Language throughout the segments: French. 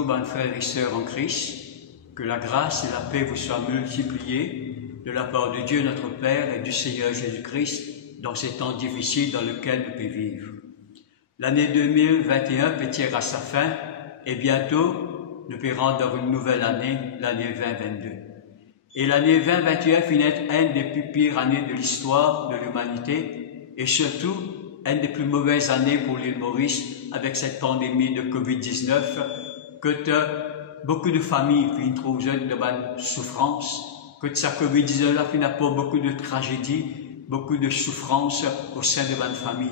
Bonjour, bonnes frères et sœurs en Christ. Que la grâce et la paix vous soient multipliées de la part de Dieu notre Père et du Seigneur Jésus-Christ dans ces temps difficiles dans lesquels nous pouvons vivre. L'année 2021 peut tirer à sa fin et bientôt nous pouvons rentrer dans une nouvelle année, l'année 2022. Et l'année 2021 finit être une des plus pires années de l'histoire de l'humanité et surtout une des plus mauvaises années pour l'île Maurice avec cette pandémie de Covid-19 que beaucoup de familles qui trouvent de bonnes souffrances, que sa Covid-19 là n'a pas beaucoup de tragédies, beaucoup de souffrances au sein de bonnes familles.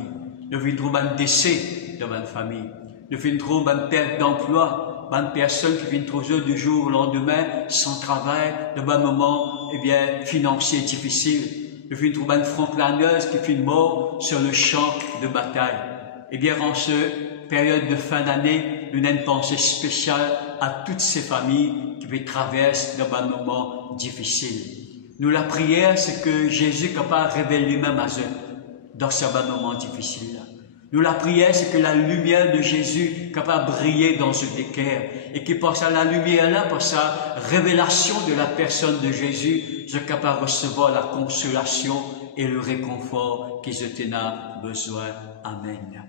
Nous trouvons un décès de bonnes familles. Nous trouvons une perte d'emploi, bonnes personnes qui viennent trouver du jour au lendemain sans travail, de bons moments financiers difficiles. Nous trouvons une frontalineuse qui finit mort sur le champ de bataille. En cette période de fin d'année, nous avons une pensée spéciale à toutes ces familles qui traversent de bons moments difficiles. Nous, la prière, c'est que Jésus est capable de révéler lui-même à eux dans ces bons moments difficiles-là. Nous, la prière, c'est que la lumière de Jésus est capable de briller dans ce cœurs et que par la lumière-là, par sa révélation de la personne de Jésus, je suis capable de recevoir la consolation et le réconfort qu'ils ont besoin. Amen.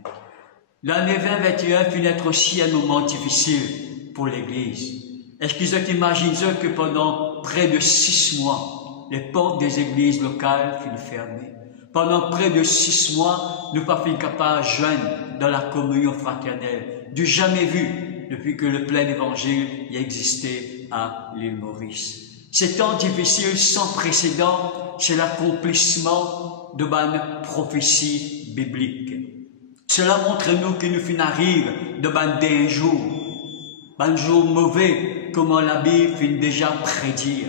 L'année 2021 finit être aussi un moment difficile pour l'Église. Est-ce qu'ils ont imaginé que pendant près de 6 mois, les portes des églises locales finissent fermées? Pendant près de 6 mois, nous pas fini capables de joindre dans la communion fraternelle, du jamais vu depuis que le plein évangile y a existé à l'île Maurice. Ces temps difficiles sans précédent, c'est l'accomplissement de bonnes prophéties bibliques. Cela montre-nous que nous arrivons de bonnes jours mauvais, comment la Bible finit déjà prédire.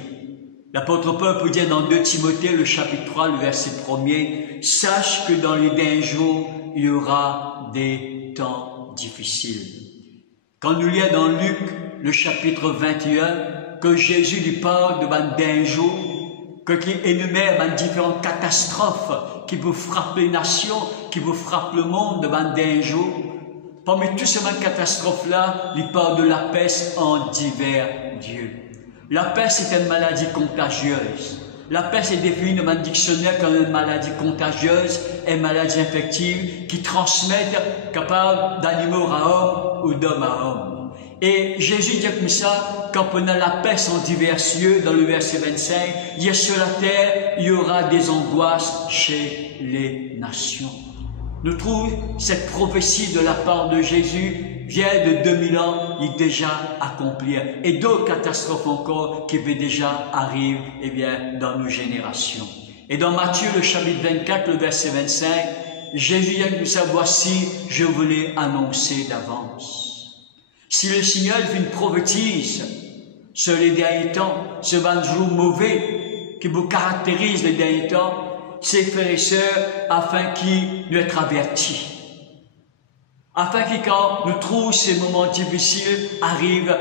L'apôtre Paul peut dire dans 2 Timothée, le chapitre 3, le verset 1er, « Sache que dans les derniers jours, il y aura des temps difficiles. » Quand nous lisons dans Luc, le chapitre 21, que Jésus lui parle de derniers jours, qu'il énumère différentes catastrophes qui vous frappent les nations, qui vous frappent le monde de derniers jours. Parmi toutes ces catastrophes-là, il parle de la peste en divers lieux. La peste est une maladie contagieuse. La peste est définie dans un dictionnaire comme une maladie contagieuse, une maladie infective qui transmet, capable d'animaux à homme ou d'homme à homme. Et Jésus dit comme ça, quand on a la peste en divers lieux, dans le verset 25, il y a sur la terre, il y aura des angoisses chez les nations. Nous trouvons cette prophétie de la part de Jésus vient de 2000 ans, il est déjà accompli. Et d'autres catastrophes encore qui peuvent déjà arriver dans nos générations. Et dans Matthieu, le chapitre 24, le verset 25, Jésus dit comme ça, voici, je vous l'ai annoncé d'avance. Si le Seigneur vient prophétise sur les derniers temps, ce jour mauvais qui vous caractérise les derniers temps, c'est frères et sœurs, afin qu'ils nous soient avertis. Afin que quand nous trouvons ces moments difficiles arrivent,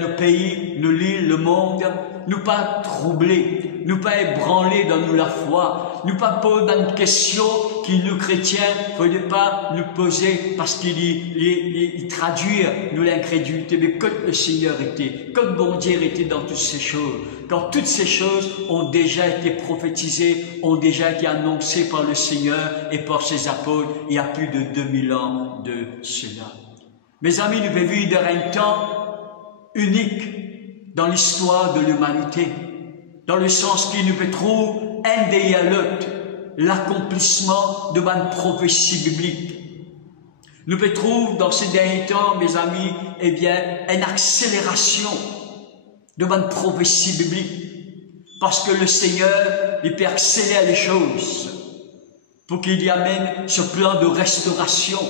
nos pays, nos îles, le monde, nous pas troubler, nous pas ébranler dans nous la foi, nous pas poser une question qui nous chrétiens ne faut pas nous poser parce qu'il traduit nous l'incrédulité, mais quand le Seigneur était, quand bon Dieu était dans toutes ces choses, quand toutes ces choses ont déjà été prophétisées, ont déjà été annoncées par le Seigneur et par ses apôtres il y a plus de 2000 ans de cela. Mes amis, nous vivons dans un temps unique dans l'histoire de l'humanité, dans le sens qu'il nous trouve un des l'accomplissement de bonnes prophéties bibliques. Nous trouvons dans ces derniers temps, mes amis, une accélération de bonnes prophéties bibliques. Parce que le Seigneur, il peut accélérer les choses pour qu'il y amène ce plan de restauration,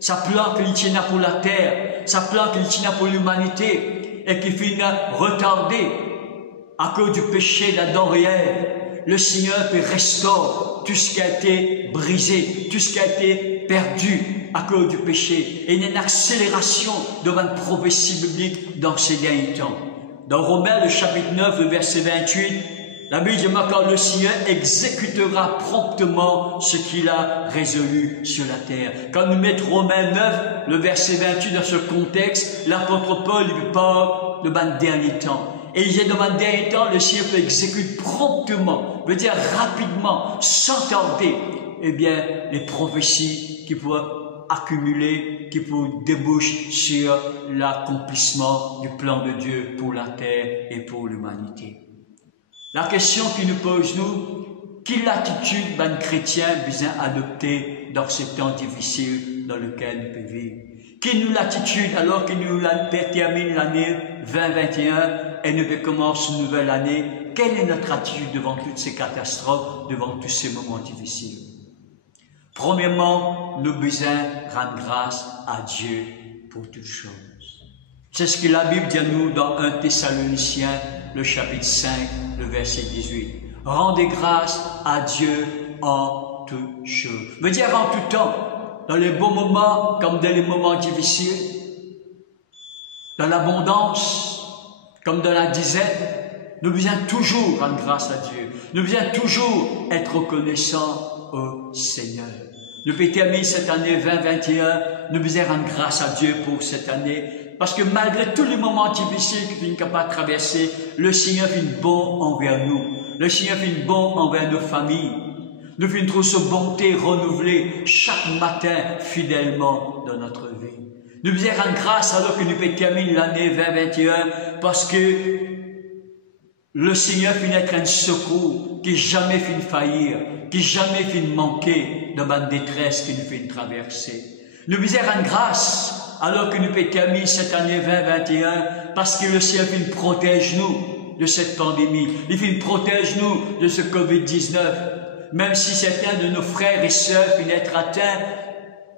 ce plan qu'il tient pour la terre, ce plan qu'il tient pour l'humanité et qui finit retardé à cause du péché d'Adam et Ève. Le Seigneur peut restaurer tout ce qui a été brisé, tout ce qui a été perdu à cause du péché. Et il y a une accélération de la prophétie biblique dans ces derniers temps. Dans Romains, le chapitre 9, le verset 28, La Bible dit, quand le Seigneur exécutera promptement ce qu'il a résolu sur la terre. Quand nous mettons Romains 9, le verset 28 dans ce contexte, l'apôtre Paul lui parle de dans le dernier temps. Et il dit, dans le dernier temps, le Seigneur peut exécuter promptement, veut dire rapidement, sans tarder, eh bien, les prophéties qui pourraient accumuler, qui pourraient déboucher sur l'accomplissement du plan de Dieu pour la terre et pour l'humanité. La question qui nous pose, nous, quelle attitude un chrétien besoin adopter dans ces temps difficiles dans lesquels nous pouvons vivre? Quelle nous l'attitude alors que nous termine l'année 2021 et nous commençons une nouvelle année? Quelle est notre attitude devant toutes ces catastrophes, devant tous ces moments difficiles? Premièrement, nous besoin rendre grâce à Dieu pour toutes choses. C'est ce que la Bible dit à nous dans 1 Thessaloniciens, le chapitre 5, le verset 18. Rendez grâce à Dieu en toutes choses. Veut dire en tout temps, dans les bons moments comme dans les moments difficiles, dans l'abondance comme dans la disette, nous devons toujours rendre grâce à Dieu. Nous devons toujours être reconnaissants au Seigneur. Nous devons terminer cette année 2021, nous devons rendre grâce à Dieu pour cette année, parce que malgré tous les moments difficiles que nous sommes capables de traverser, le Seigneur est bon envers nous. Le Seigneur est bon envers nos familles. Nous devons trouver sa bonté renouvelée chaque matin fidèlement dans notre vie. Nous devons rendre grâce alors que nous pouvons terminer l'année 2021 parce que le Seigneur finit être un secours qui jamais finit faillir, qui jamais finit manquer de la détresse que nous finit traverser. Nous devons rendre grâce alors que nous pouvons terminer cette année 2021 parce que le Seigneur finit protège nous de cette pandémie. Il finit protège nous de ce Covid-19. Même si certains de nos frères et sœurs finissent être atteints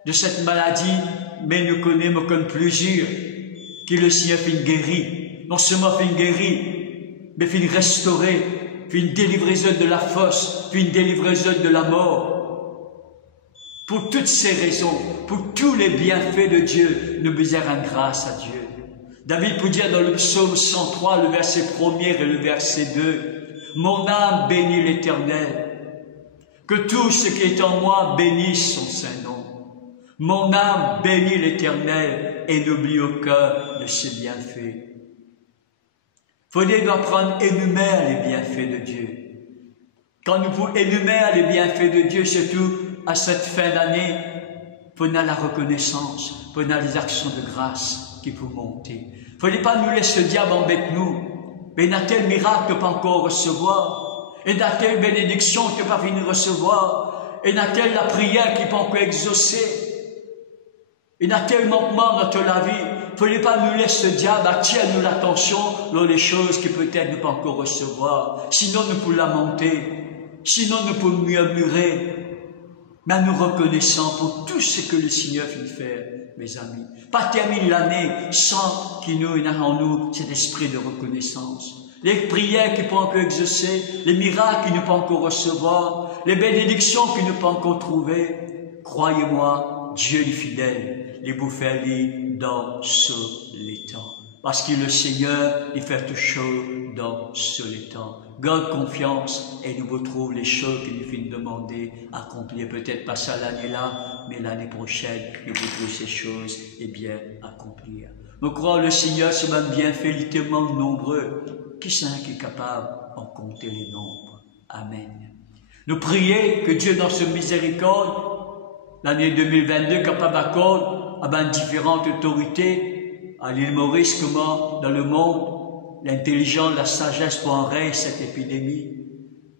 de cette maladie, mais nous connaissons comme plusieurs que le Seigneur finit guéri. Non seulement finit guéri, mais finit restauré, finit délivrer de la fosse, finit délivrer de la mort. Pour toutes ces raisons, pour tous les bienfaits de Dieu, nous devons rendre grâce à Dieu. David peut dire dans le psaume 103, le verset 1er et le verset 2, « Mon âme bénit l'Éternel. Que tout ce qui est en moi bénisse son saint nom. Mon âme bénit l'Éternel et n'oublie aucun de ses bienfaits. » Faudrait nous apprendre à énumérer les bienfaits de Dieu. Quand nous pouvons énumérer les bienfaits de Dieu, surtout à cette fin d'année, prenons la reconnaissance, prenons les actions de grâce qui peuvent monter. Il ne faudrait pas nous laisser le diable embêter nous. Mais il y a tel miracle que pas encore recevoir. Et il y a telle bénédiction que pas fini de recevoir. Et il y a telle la prière qui peut encore exaucer. Il y a tel manquement dans toute la vie. Il ne faudrait pas nous laisser le diable attirer nous l'attention dans les choses qui peut-être ne pas encore recevoir. Sinon nous pouvons lamenter. Sinon nous pouvons murmurer. Mais nous reconnaissons pour tout ce que le Seigneur fait faire, mes amis. Pas terminer l'année sans qu'il nous ait en nous cet esprit de reconnaissance. Les prières qu'il peut encore exaucer, les miracles qu'il ne peut encore recevoir, les bénédictions qu'il ne peut encore trouver. Croyez-moi, Dieu est fidèle, il vous fait lire dans les temps. Parce que le Seigneur, il fait tout chose dans les temps. Garde confiance et nous vous trouvons les choses que nous finissons de demander, accomplir. Peut-être pas ça l'année-là, mais l'année prochaine, nous vous trouvons ces choses et bien accomplir. Je crois le Seigneur se m'a bien fait tellement nombreux. Qui est capable d'en compter les nombres? Amen. Nous prions que Dieu, dans sa miséricorde, l'année 2022, capable d'accorder à différentes autorités, à l'île Maurice, comment dans le monde, l'intelligence, la sagesse pour enrayer cette épidémie.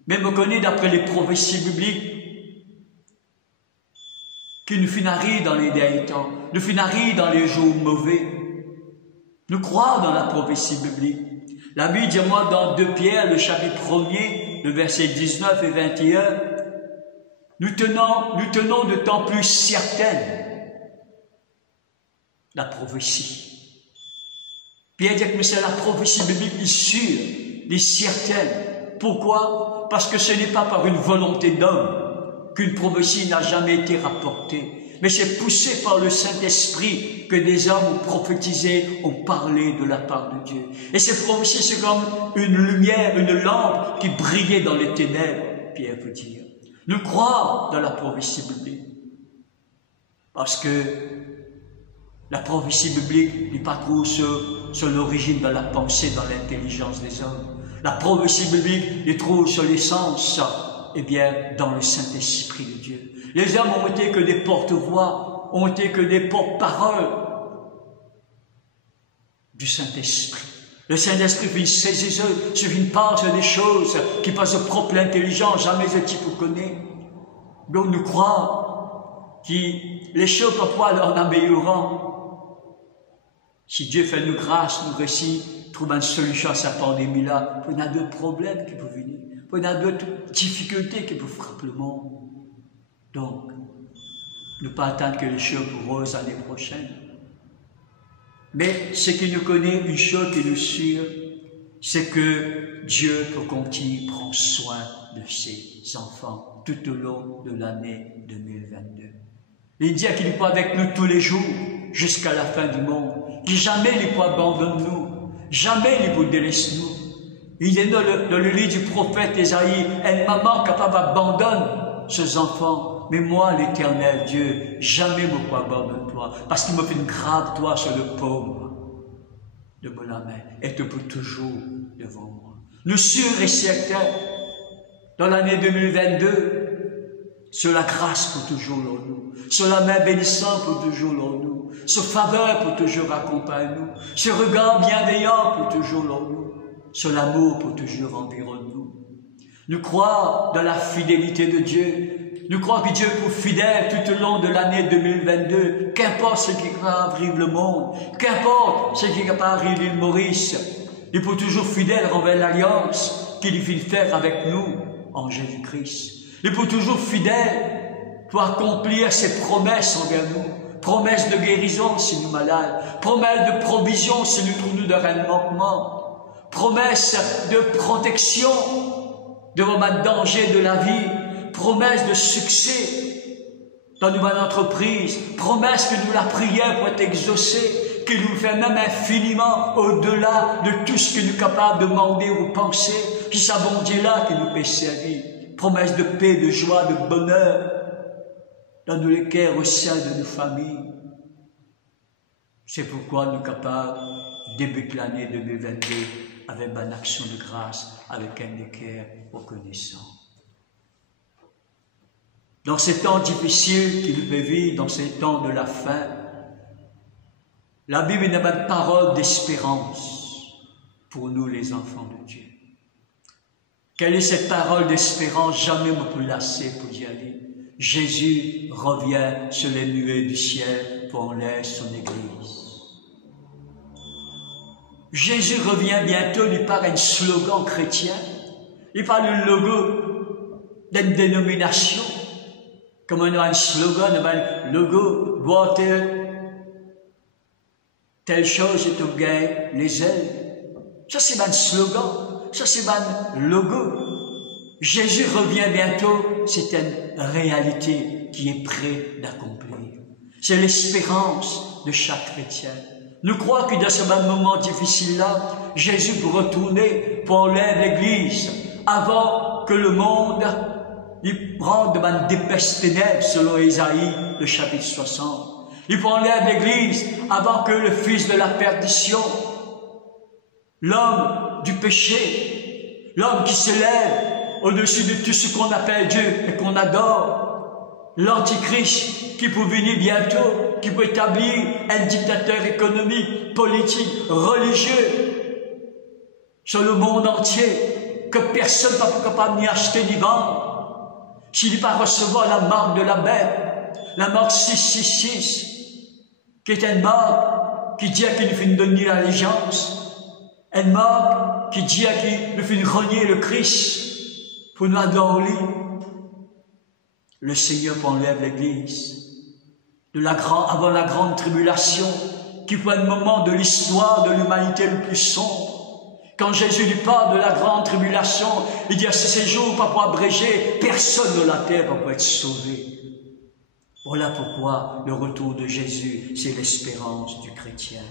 Mais me connaît d'après les prophéties bibliques qui nous finissent dans les derniers temps, nous finissent dans les jours mauvais. Nous croyons dans la prophétie biblique. La Bible dit moi dans 2 Pierre, le chapitre 1er, le verset 19 et 21, nous tenons de temps plus certaine la prophétie. Pierre dit que c'est la prophétie biblique est sûre, est certaine. Pourquoi? Parce que ce n'est pas par une volonté d'homme qu'une prophétie n'a jamais été rapportée. mais c'est poussé par le Saint-Esprit que des hommes ont prophétisé, ont parlé de la part de Dieu. Et ces prophéties, c'est comme une lumière, une lampe qui brillait dans les ténèbres, Pierre veut dire. Nous croyons dans la prophétie biblique, parce que la prophétie biblique n'est pas trop sur l'origine de la pensée, dans l'intelligence des hommes. La prophétie biblique est trop sur l'essence, eh bien, dans le Saint-Esprit de Dieu. Les hommes ont été que des porte-voix, ont été que des porte-paroles du Saint-Esprit. Le Saint-Esprit fait une saisisseur, suffit une pense des choses qui par sa propre intelligence, jamais ce type connaît. Donc nous croyons que les choses parfois en améliorant, si Dieu fait nous grâce, nous réussit, trouve une solution à sa pandémie-là, il y a d'autres problèmes qui peuvent venir, il y a d'autres difficultés qui peuvent frapper le monde. Donc, ne pas attendre que les choses rosent l'année prochaine. Mais ce qui nous connaît, une chose qui nous sûre, c'est que Dieu, pour continuer, prend soin de ses enfants tout au long de l'année 2022. Il dit qu'il n'est pas avec nous tous les jours, jusqu'à la fin du monde. Qu'il jamais il ne abandonne nous, jamais il ne délaisse nous. Il est dans le livre du prophète Ésaïe, une maman capable d'abandonner ses enfants. Mais moi, l'Éternel Dieu, jamais ne m'abandonne toi, parce qu'il me fait une grave toi sur le pauvre de la main, et te peut toujours devant moi. Nous sûrs et certains, dans l'année 2022, sur la grâce pour toujours en nous, sur la main bénissante pour toujours en nous, sur faveur pour toujours accompagner nous, sur regard bienveillant pour toujours en nous, sur l'amour pour toujours environner nous. Nous croyons dans la fidélité de Dieu. Nous croyons que Dieu est pour fidèle tout au long de l'année 2022. Qu'importe ce qui va arriver le monde, qu'importe ce qui va arriver l'île Maurice, il est pour toujours fidèle envers l'alliance qu'il vient faire avec nous en Jésus-Christ. Il est pour toujours fidèle pour accomplir ses promesses envers nous. Promesses de guérison si nous sommes malades. Promesses de provision si nous trouvons un manquement. Promesses de protection devant le danger de la vie. Promesses de succès dans notre entreprise. Promesses que nous la prière pour être exaucée, qui nous fait même infiniment au-delà de tout ce que nous sommes capables de demander ou penser, qui savons Dieu là qui nous peut servir. Promesses de paix, de joie, de bonheur dans nos cœurs au sein de nos familles. C'est pourquoi nous sommes capables de débuter l'année 2022 avec une action de grâce, avec un cœur reconnaissant. Dans ces temps difficiles qu'il nous peut vivre, dans ces temps de la fin, la Bible n'a pas de parole d'espérance pour nous les enfants de Dieu. Quelle est cette parole d'espérance? Jamais on ne peut lasser pour y aller. Jésus revient sur les nuées du ciel pour enlever son Église. Jésus revient bientôt, il parle un slogan chrétien, il parle un logo d'une dénomination, comme on a un slogan, un logo, boire telle chose et tu gagnes les ailes. Ça c'est un slogan. Ça, c'est un logo. Jésus revient bientôt, c'est une réalité qui est prête d'accomplir. C'est l'espérance de chaque chrétien. Nous croyons que dans ce même moment difficile-là, Jésus peut retourner pour enlever l'Église avant que le monde il rentre dans une dépêche ténèbres, selon Ésaïe, le chapitre 60. Il peut enlever l'Église avant que le fils de la perdition, l'homme du péché, l'homme qui s'élève au-dessus de tout ce qu'on appelle Dieu et qu'on adore, l'antichrist qui peut venir bientôt, qui peut établir un dictateur économique, politique, religieux sur le monde entier, que personne n'est pas capable ni acheter ni vendre, s'il n'est pas recevoir la marque de la bête, la marque 666, qui est une marque qui dit qu'il ne donne ni l'allégeance, une marque qui dit qu'il ne fait renier le Christ pour nous adorer. Le Seigneur enlève l'Église avant la grande tribulation, qui fut un moment de l'histoire de l'humanité le plus sombre. Quand Jésus lui parle de la grande tribulation, il dit à ces jours pas pour abréger, personne de la terre va être sauvé. Voilà pourquoi le retour de Jésus, c'est l'espérance du chrétien.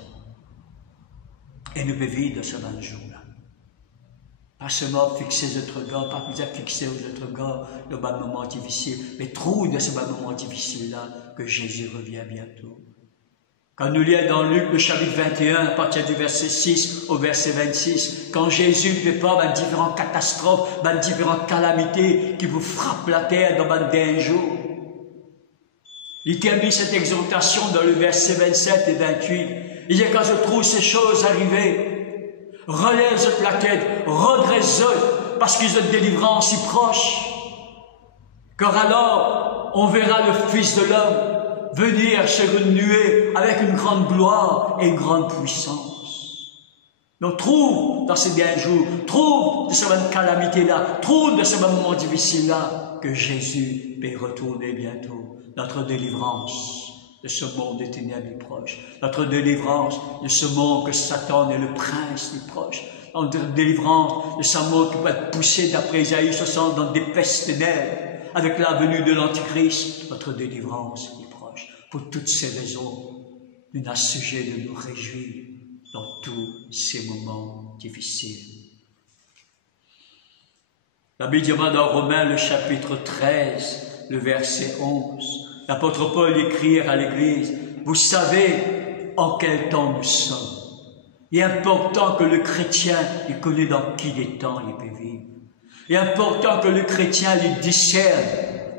Et nous pouvons vivre de ce même jour-là. Pas seulement fixer notre regard, pas nous fixer notre regard dans le moment difficile, mais trouve de ce moment difficile-là que Jésus revient bientôt. Quand nous lisons dans Luc, le chapitre 21, à partir du verset 6 au verset 26, quand Jésus fait pas différentes catastrophes, différentes calamités qui vous frappent la terre dans un jour, il termine cette exhortation dans le verset 27 et 28. Il dit, quand je trouve ces choses arriver, relève la tête, redresse-eux, parce qu'ils ont une délivrance si proche. Car alors, on verra le Fils de l'homme venir sur une nuée avec une grande gloire et une grande puissance. Donc trouve dans ces derniers jours, trouve de ce même calamité-là, trouve de ce moment difficile-là que Jésus peut retourner bientôt. Notre délivrance de ce monde des ténèbres est proche. Notre délivrance de ce monde que Satan est le prince est proche. Notre délivrance de ce monde qui peut être poussé d'après Isaïe 60 dans des pestes ténèbres. Avec la venue de l'Antichrist, notre délivrance est proche. Pour toutes ces raisons, nous avons sujet de nous réjouir dans tous ces moments difficiles. La Bible dit dans Romains, le chapitre 13, le verset 11, l'apôtre Paul écrit à l'Église, « Vous savez en quel temps nous sommes. Il est important que le chrétien il connaît dans qui des temps il peut vivre. Il est important que le chrétien il discerne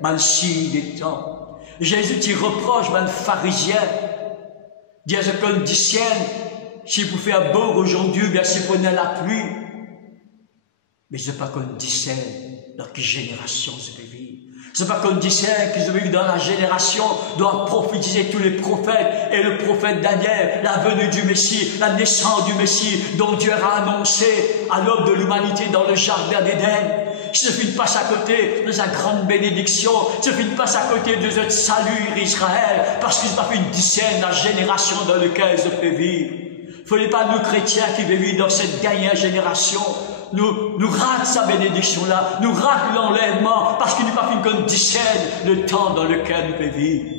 même si des temps. Jésus t'y reproche, même pharisien, dit à ce qu'on discerne, si vous faites beau aujourd'hui, bien si vous prenez la pluie. Mais ce n'est pas qu'on discerne dans quelle génération je vais vivre. Ce n'est pas qu'on discerne que je vais vivre dans la génération doit prophétiser tous les prophètes et le prophète Daniel, la venue du Messie, la naissance du Messie dont Dieu a annoncé à l'homme de l'humanité dans le jardin d'Éden. Je ne passe à côté de sa grande bénédiction, je ne passe à côté de ce salut Israël, parce qu'il m'a fait une discerne la génération dans laquelle je peux vivre. Il ne faut pas nous chrétiens qui vivent dans cette dernière génération, nous rate sa bénédiction-là, nous rate l'enlèvement, parce qu'il n'est pas fait qu'on discerne le temps dans lequel nous pouvons vivre.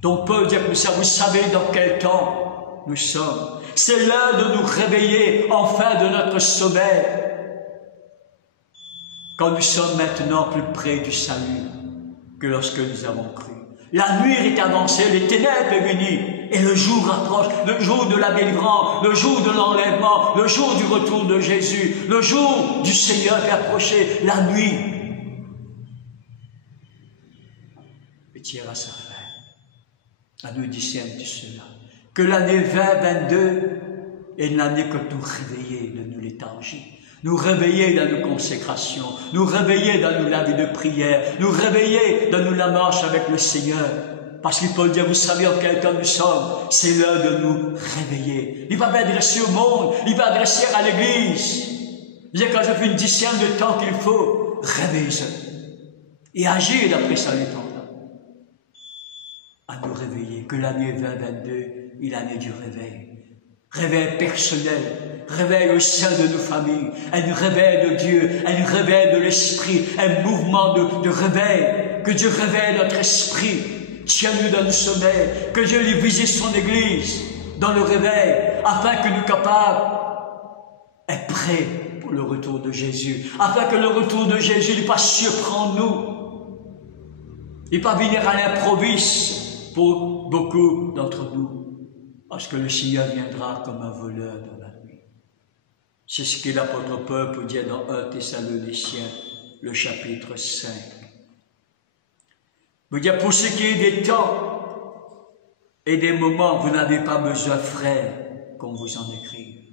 Donc Paul dit que ça, vous savez dans quel temps nous sommes. C'est l'heure de nous réveiller enfin de notre sommeil. Quand nous sommes maintenant plus près du salut que lorsque nous avons cru. La nuit est avancée, les ténèbres est venues, et le jour approche, le jour de la délivrance, le jour de l'enlèvement, le jour du retour de Jésus, le jour du Seigneur est approché, la nuit. Et tire à sa fin. À nous discerner de cela. Que l'année 2022 est l'année que nous réveiller de nos léthargies. Nous réveiller dans nos consécrations, nous réveiller dans nos la vie de prière, nous réveiller dans nos la marche avec le Seigneur. Parce qu'il peut dire, vous savez en quel temps nous sommes, c'est l'heure de nous réveiller. Il va pas adresser au monde, il va adresser à l'Église. Il dit, quand je fais une discerne de temps qu'il faut, réveillez-vous. Et agir d'après ça les temps-là. À nous réveiller, que l'année 2022 est l'année du réveil. Réveil personnel, réveil au sein de nos familles, un réveil de Dieu, un réveil de l'esprit, un mouvement de réveil, que Dieu réveille notre esprit, tiens-nous dans le sommeil, que Dieu lui visite son Église dans le réveil, afin que nous capables être prêts pour le retour de Jésus, afin que le retour de Jésus ne pas surprendre nous, il ne pas venir à l'improviste pour beaucoup d'entre nous. Parce que le Seigneur viendra comme un voleur dans la nuit. C'est ce que l'apôtre Paul peut dire dans 1 Thessaloniciens, le chapitre 5. Vous dire, pour ce qui est des temps et des moments, vous n'avez pas besoin, frères, qu'on vous en écrive.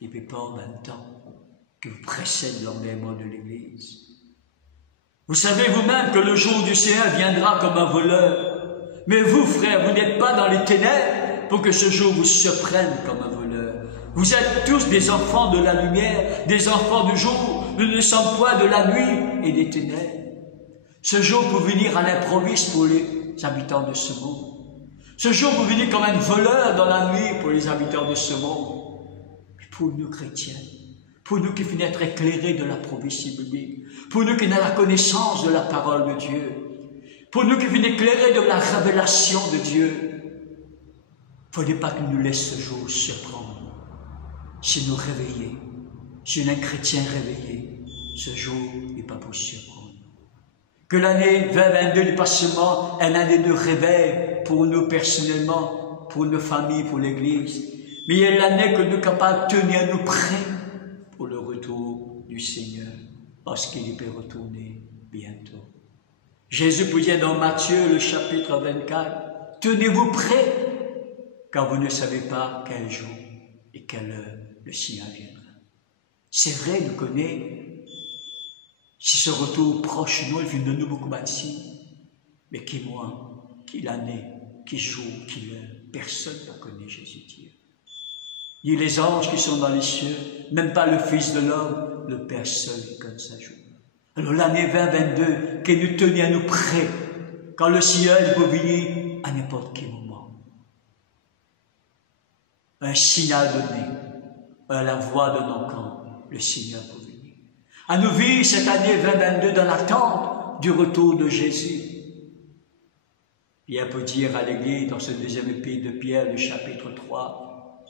Il ne peut pas en même temps que vous précède l'enlèvement de l'Église. Vous savez vous-même que le jour du Seigneur viendra comme un voleur. Mais vous, frères, vous n'êtes pas dans les ténèbres pour que ce jour vous surprenne comme un voleur. Vous êtes tous des enfants de la lumière, des enfants du jour. Nous ne sommes point de la nuit et des ténèbres. Ce jour peut venir à l'improviste pour les habitants de ce monde. Ce jour peut venir comme un voleur dans la nuit pour les habitants de ce monde. Mais pour nous chrétiens, pour nous qui finissons être éclairés de la prophétie biblique, pour nous qui avons la connaissance de la parole de Dieu, pour nous qui venons éclairer de la révélation de Dieu. Il ne faut pas qu'il nous laisse ce jour surprendre. Si nous réveiller, si un chrétien réveillé, ce jour n'est pas pour surprendre. Que l'année 2022 n'est pas seulement une année de réveil pour nous personnellement, pour nos familles, pour l'Église, mais il y a l'année que nous sommes capables de tenir nous prêts pour le retour du Seigneur, parce qu'il peut retourner bientôt. Jésus vous dit dans Matthieu, le chapitre 24, « Tenez-vous prêts, car vous ne savez pas quel jour et quelle heure le Seigneur viendra. » C'est vrai, nous connaissons, si ce retour proche nous, il vient de nous beaucoup bâti, mais qui mois, qui l'année, qui jour, qui heure, personne ne connaît Jésus-Dieu. Ni les anges qui sont dans les cieux, même pas le Fils de l'homme, le Père seul comme ça jour. Alors l'année 2022, que nous tenions prêts, quand le Seigneur peut venir à n'importe quel moment. Un signal donné, à la voix de nos camps, le Seigneur peut venir. À nous vivre cette année 2022 dans l'attente du retour de Jésus. Pierre peut dire à l'Église, dans ce deuxième épître de Pierre, le chapitre 3,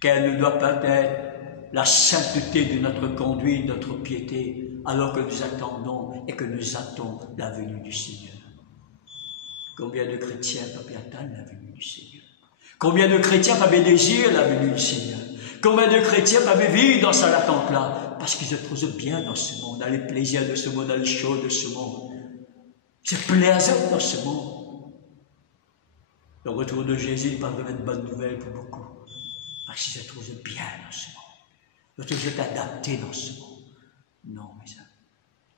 quelle ne doit pas être la sainteté de notre conduite, notre piété, alors que nous attendons et que nous attendons la venue du Seigneur. Combien de chrétiens peuvent attendre la venue du Seigneur? Combien de chrétiens peuvent désirer la venue du Seigneur? Combien de chrétiens peuvent vivre dans cette attente-là? Parce qu'ils se trouvent bien dans ce monde, dans les plaisirs de ce monde, dans les choses de ce monde. C'est plaisant dans ce monde. Le retour de Jésus n'est pas vraiment une bonne nouvelle pour beaucoup. Parce qu'ils se trouvent bien dans ce monde. Ils sont toujours adaptés dans ce monde. Non, mes amis,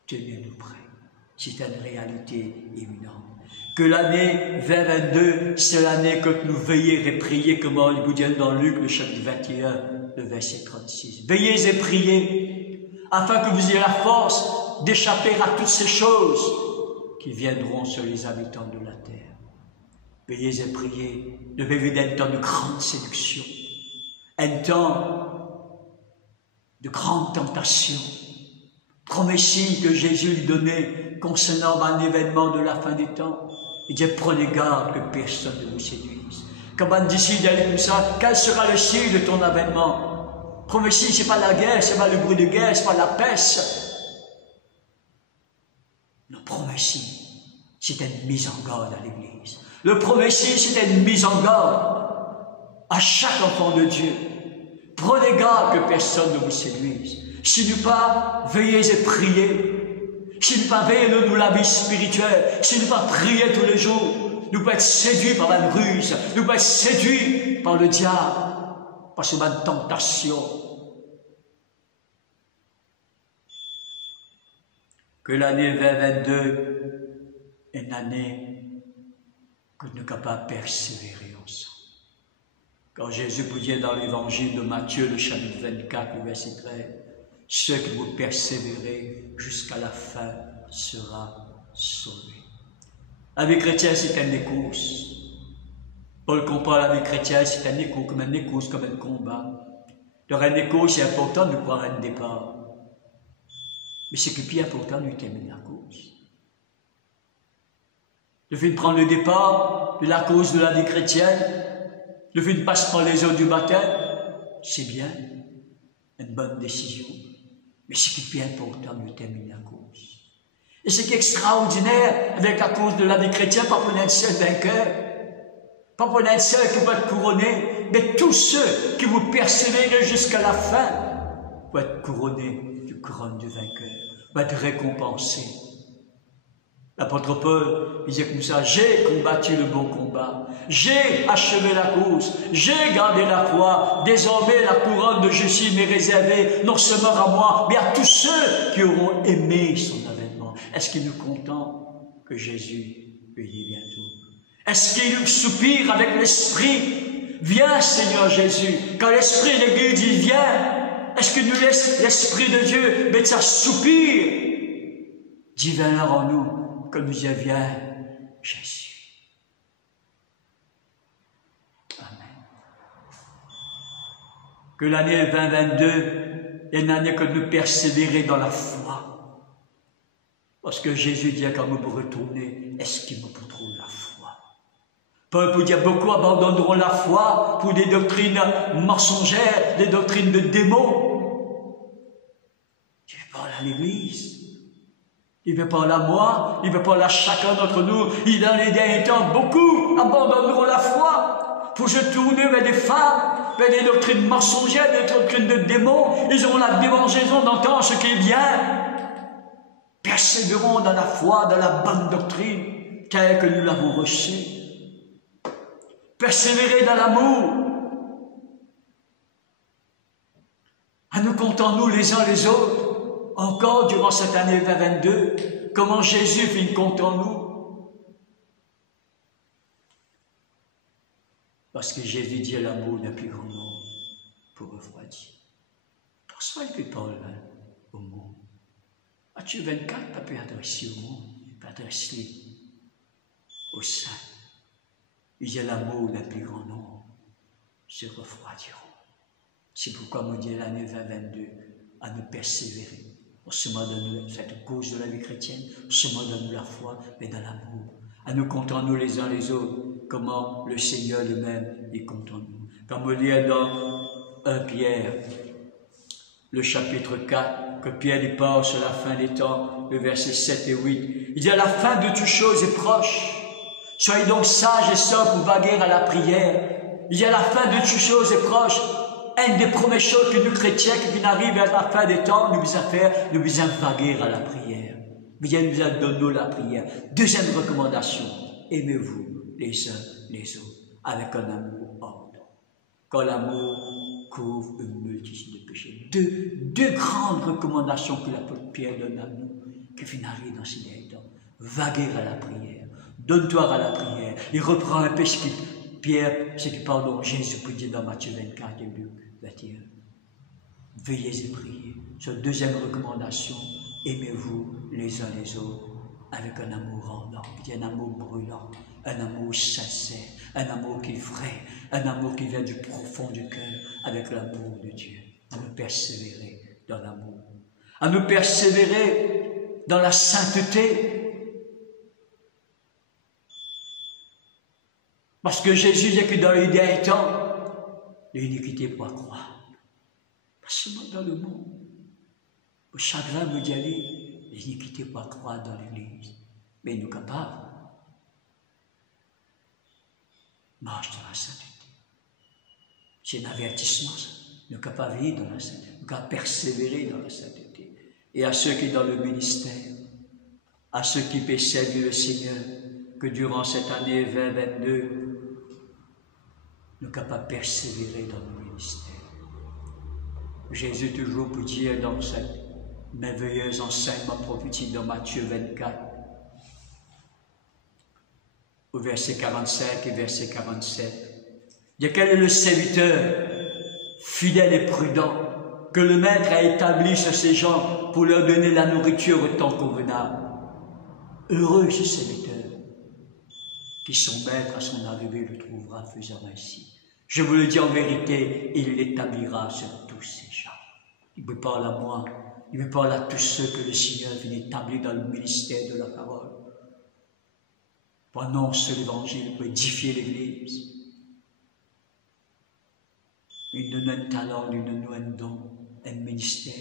tenez-nous prêts. C'est une réalité évidente. Que l'année 2022, c'est l'année que nous veillons et prions, comme il vous dit dans Luc, le chapitre 21, le verset 36. Veillez et priez, afin que vous ayez la force d'échapper à toutes ces choses qui viendront sur les habitants de la terre. Veillez et priez, devez vivre un temps de grande séduction, un temps de grande tentation. Premier signe que Jésus lui donnait concernant un événement de la fin des temps. Il dit, prenez garde que personne ne vous séduise. Comme on décide d'aller comme ça, quel sera le signe de ton avènement? Premier signe, ce n'est pas la guerre, ce n'est pas le bruit de guerre, ce n'est pas la peste. Le premier signe, c'est une mise en garde à l'Église. Le premier signe, c'est une mise en garde à chaque enfant de Dieu. Prenez garde que personne ne vous séduise. Si nous pas, veillez et priez. Si nous pas veillez nous la vie spirituelle, si nous pas prier tous les jours, nous pouvons être séduits par la ruse, nous pouvons être séduits par le diable, par cette tentation. Que l'année 2022 est une année que nous sommes capables de persévérer ensemble. Quand Jésus vous dit dans l'évangile de Matthieu, le chapitre 24, le verset 13, « Ceux qui vous persévérez jusqu'à la fin sera sauvé. » La vie chrétienne, c'est une course. Paul compare la vie chrétienne, c'est une course, comme un combat. Dans une course, c'est important de prendre un départ. Mais c'est que plus important de terminer la course. Le fait de prendre le départ de la cause de la vie chrétienne, le fait de passer par les eaux du baptême, c'est bien, une bonne décision. Mais c'est plus important de terminer la cause. Et ce qui est extraordinaire avec la cause de la vie chrétienne, pas pour être seul vainqueur, pas pour être seul qui va être couronné, mais tous ceux qui vous persévèrent jusqu'à la fin vont être couronnés du couronne du vainqueur, vont être récompensés. L'apôtre Paul disait comme ça, j'ai combattu le bon combat, j'ai achevé la course, j'ai gardé la foi, désormais la couronne de justice m'est réservée, non seulement à moi, mais à tous ceux qui auront aimé son avènement. Est-ce qu'il nous contente que Jésus vienne bientôt? Est-ce qu'il soupire avec l'Esprit? Viens Seigneur Jésus. Quand l'Esprit de l'Église dit viens, est-ce qu'il nous laisse l'Esprit de Dieu mettre sa soupir divin en nous? Comme nous dit, viens, Jésus. Amen. Que l'année 2022 est une année que nous persévérer dans la foi. Parce que Jésus dit quand vous me retournez, est-ce qu'ils me porteront la foi? Paul peut dire beaucoup abandonneront la foi pour des doctrines mensongères, des doctrines de démons. Dieu parle à l'Église. Il veut parler à moi, il veut parler à chacun d'entre nous. Il dans les derniers temps, beaucoup abandonneront la foi pour se tourner vers des femmes, vers des doctrines mensongères, des doctrines de démons. Ils auront la démangeaison d'entendre ce qui est bien. Persévérons dans la foi, dans la bonne doctrine, telle que nous l'avons reçue. Persévérer dans l'amour. À nous comptons nous les uns les autres. Encore durant cette année 2022, comment Jésus fit compte en nous. Parce que Jésus dit l'amour n'a plus grand nom pour refroidir. Pour ça, il peut parler au monde. Matthieu 24, pas peut adresser au monde, il peut adresser au saint. Il dit l'amour n'a plus grand nom, se refroidiront. C'est pourquoi me dit l'année 2022 à nous persévérer. On se donne cette cause de la vie chrétienne, on se donne la foi, mais dans l'amour. À nous comptons nous les uns les autres, comment le Seigneur lui-même est content de nous. Quand on lit dans 1 Pierre, le chapitre 4, que Pierre y parle sur la fin des temps, le verset 7 et 8, il dit à la fin de toutes choses est proche. Soyez donc sages et sobres pour vaguer à la prière. Il dit à la fin de toutes choses est proche. Une des premières choses que nous chrétiens, qui arrivent à la fin des temps, nous visons à faire, nous visons vaguer à la prière. Nous visons donner la prière. Deuxième recommandation, aimez-vous les uns les autres avec un amour ardent. Quand l'amour couvre une multitude de péchés. Deux grandes recommandations que l'apôtre Pierre donne à nous, qui arrivent dans ces derniers temps. Vaguer à la prière. Donne-toi à la prière. Il reprend un peu ce qui Pierre, c'est qui pardon, Jésus peut dire dans Matthieu 24 et Luc 21. Veillez et priez. Sur la deuxième recommandation, aimez-vous les uns les autres avec un amour ardent, un amour brûlant, un amour sincère, un amour qui est vrai, un amour qui vient du profond du cœur, avec l'amour de Dieu. À nous persévérer dans l'amour, à nous persévérer dans la sainteté. Parce que Jésus dit que dans les derniers temps, l'iniquité pourra croître. Pas seulement dans le monde. Le chagrin veut y aller, l'iniquité pourra croître dans l'Église. Mais nous sommes capables. Marche dans la sainteté. C'est un avertissement, ça. Nous sommes capables de vivre dans la sainteté. Nous sommes capables de persévérer dans la sainteté. Et à ceux qui sont dans le ministère, à ceux qui peuvent servir le Seigneur, que durant cette année 2022, nous sommes capables de persévérer dans le ministère. Jésus toujours peut dire dans cette merveilleuse enseignement prophétique dans Matthieu 24, au verset 45 et verset 47, il dit quel est le serviteur fidèle et prudent que le maître a établi sur ses gens pour leur donner la nourriture au temps convenable. Heureux ce serviteur qui son maître à son arrivée le trouvera faisant ainsi. Je vous le dis en vérité, il l'établira sur tous ces gens. Il me parle à moi, il me parle à tous ceux que le Seigneur vient établir dans le ministère de la parole. Pour annoncer l'évangile, pour édifier l'Église. Il nous donne un talent, il nous donne un don, un ministère.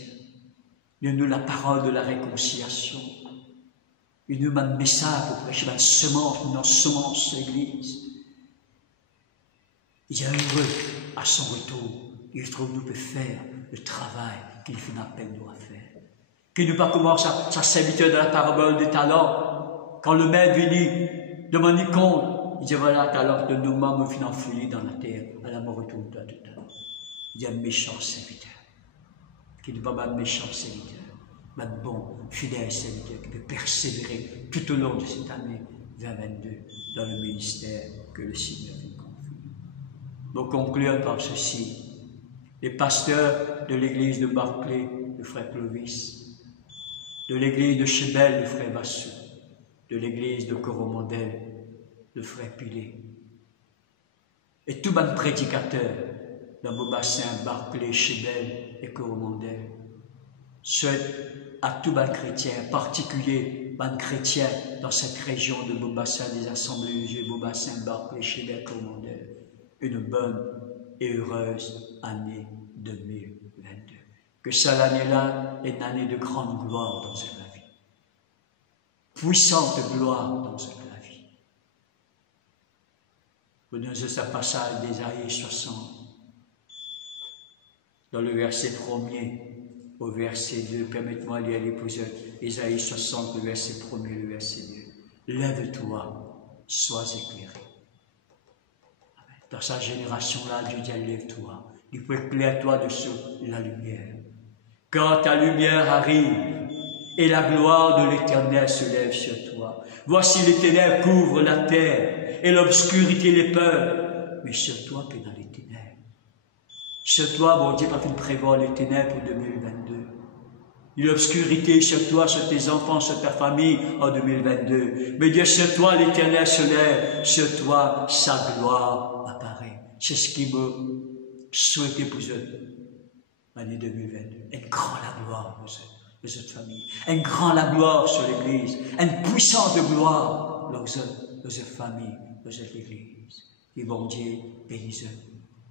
Il nous donne la parole de la réconciliation. Il nous donne un message pour prêcher une semence l'Église. Il est heureux à son retour. Il trouve nous peut faire le travail qu'il fait appel nous à faire. Qu'il ne pas commencer sa serviteur de la parabole des talents. Quand le maître vient demander compte, il dit voilà, talent de nos mains me fit enfouir dans la terre. Alors me retourne toi tout à l'heure. Il y a un méchant serviteur. Qui n'est pas un méchant serviteur. Mais un bon, fidèle serviteur qui peut persévérer tout au long de cette année 2022 dans le ministère que le Seigneur nous confie. Pour conclure par ceci, les pasteurs de l'église de Barclay, le frère Clovis, de l'église de Chebel, le frère Vassou, de l'église de Coromandel, le frère Pilet, et tout le prédicateur dans vos bassins, Barclay, Chebel et Coromandel, souhaite à tout bon chrétien, en particulier bon chrétien dans cette région de Beaubassin, des Assemblées de Dieu, Beaubassin, Barclay, Québec, Commandeur, une bonne et heureuse année 2022. Que cette année-là est une année de grande gloire dans cette vie. Puissante gloire dans cette vie. Vous nous ce passage d'Ésaïe 60, dans le verset 1er au verset 2, permettez-moi d'y aller pour Ésaïe 60, le verset 1er, le verset 2. Lève-toi, sois éclairé. Dans sa génération-là, Dieu dit, lève-toi. Il faut éclaire-toi de la lumière. Quand ta lumière arrive et la gloire de l'Éternel se lève sur toi. Voici les ténèbres couvrent la terre et l'obscurité les peurs. Mais sur toi, tu es dans les ténèbres. Sur toi, bon Dieu, pas fait prévoir les ténèbres pour 2022. L'obscurité sur toi, sur tes enfants, sur ta famille en 2022. Mais Dieu, sur toi, l'Éternel se lève. Sur toi, sa gloire apparaît. C'est ce qui me souhaitait pour l'année 2022. Un grand la gloire de cette famille. Un grand la gloire sur l'Église. Une puissante gloire dans cette famille, dans cette Église. Et bon Dieu, bénis-eux.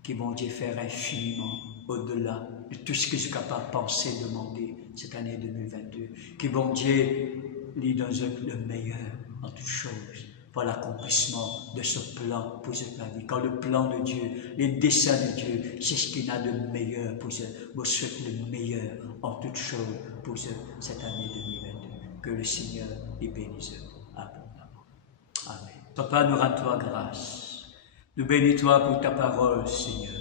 Qui bon Dieu faire infiniment au-delà de tout ce que je suis capable de penser, demander cette année 2022. Qui bon Dieu lui donne le meilleur en toutes choses pour l'accomplissement de ce plan pour cette vie. Quand le plan de Dieu, les desseins de Dieu, c'est ce qu'il a de meilleur pour ce. Vous souhaite le meilleur en toutes choses pour cette année 2022. Que le Seigneur les bénisse abondamment. Amen. Papa, nous rends-toi grâce. Nous bénis-toi pour ta parole, Seigneur,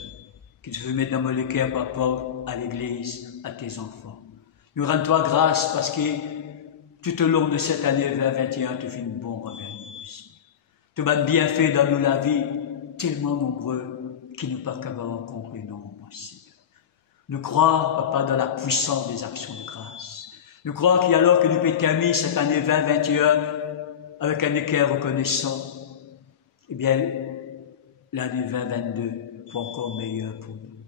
que tu veux mettre dans mon cœur par rapport à l'Église, à tes enfants. Nous rendons-toi grâce parce que tout au long de cette année 2021, tu fais une bonne remède. Tu m'as bien fait dans nous la vie, tellement nombreux qui ne pas qu'à rencontrer nombre, Seigneur. Nous croyons, Papa, dans la puissance des actions de grâce. Nous croyons qu'alors que nous pouvons terminer cette année 2021 avec un équerre reconnaissant, eh bien, l'année 2022 pour encore meilleur pour nous.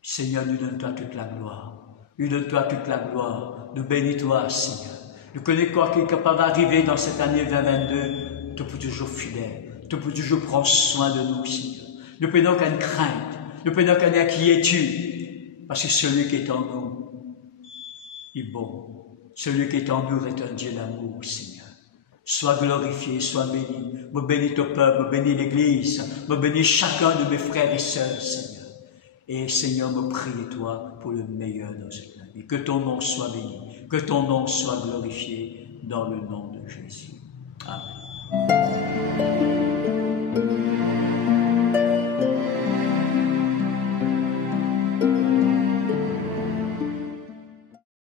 Seigneur, nous donne-toi toute la gloire. Nous donne-toi toute la gloire. Nous bénis-toi, Seigneur. Nous connaissons quoi qui est capable d'arriver dans cette année 2022. Tu peux toujours fidèle. Tu peux toujours prendre soin de nous, Seigneur. Nous prenons qu'une crainte. Nous prenons qu'une inquiétude. Parce que celui qui est en nous est bon. Celui qui est en nous est un Dieu d'amour, Seigneur. Sois glorifié, sois béni. Me bénis ton peuple, me bénis l'Église, me bénis chacun de mes frères et sœurs, Seigneur. Et Seigneur, me prie toi pour le meilleur dans cette vie. Que ton nom soit béni, que ton nom soit glorifié dans le nom de Jésus. Amen.